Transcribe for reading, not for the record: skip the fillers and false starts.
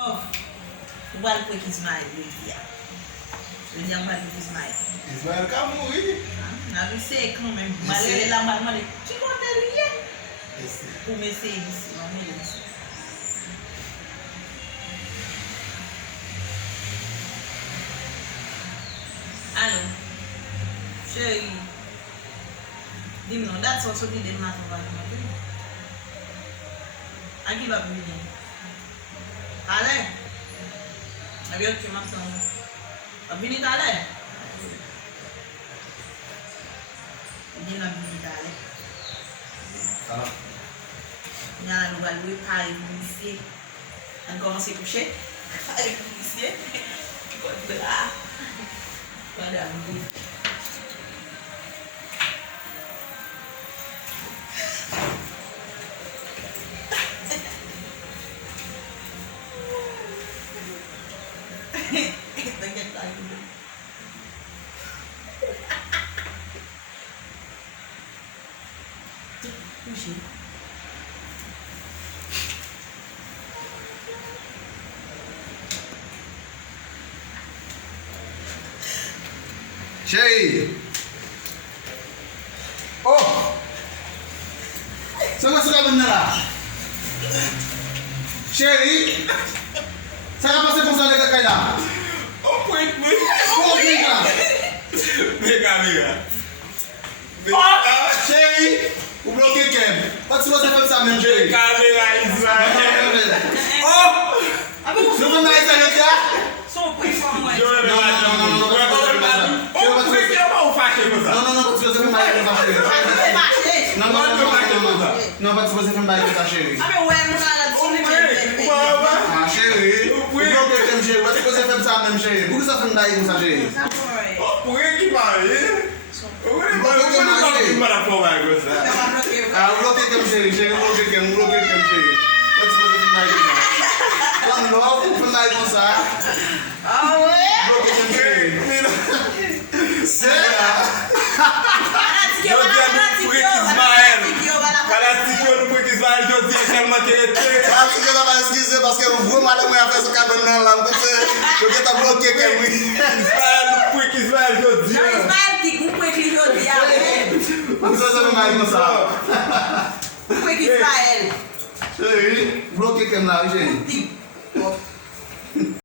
Oh, igual foi que Ismael dia. Je dis pas que Ismael. Ismael Kamou, oui. Na vi se quand même. Malé la mal malé. Qui compte rien? Esse. Pour me c'est ici, on est ici. Allô. Chérie. Dis-moi, that's also the day not over. I give up meeting. Allez. Abiyo tu m'entends. Abini tale. Dia nak bini tale. Salam. Nhà nous allons parler ici. On commence à coucher. Avec ici. Comme là. Madame. T'inquiète pas. Couché. Chérie. Oh. C'est quoi ce que vous là? Chérie. Ça va passer comme ça les gars là. Oh, point, Comment on fait là? Mega. Chérie. Vous bloquez Ken. Pas si vous faites ça même chérie. Caméra, Ismaël. Oh. Ah bon, Nous sommes dans les années là. son point pour moi. Non, parce que você não vai com essa chérie. Não, parce que você não vai com essa chérie. Ah, mais ouais, mon gars, Ah, chérie. O bloqueio tem chérie. Parce que você fez ça même chérie. Por que você não vai com essa chérie? Ah, o bloqueio tem chérie. Chérie, o bloqueio tem chérie. Parce que você não vai com ça. Quando logo, você não vai com ça. Ah ouais? O bloqueio tem chérie. Será? Parce que je vais excuser parce que vous m'avez fait ce cabinet là. Je vais te bloquer Non, Ismaël dit qu'on peut écrire aujourd'hui. Vous avez mal comme ça. On peut écrire Ismaël. Chérie, bloquez comme là, chérie.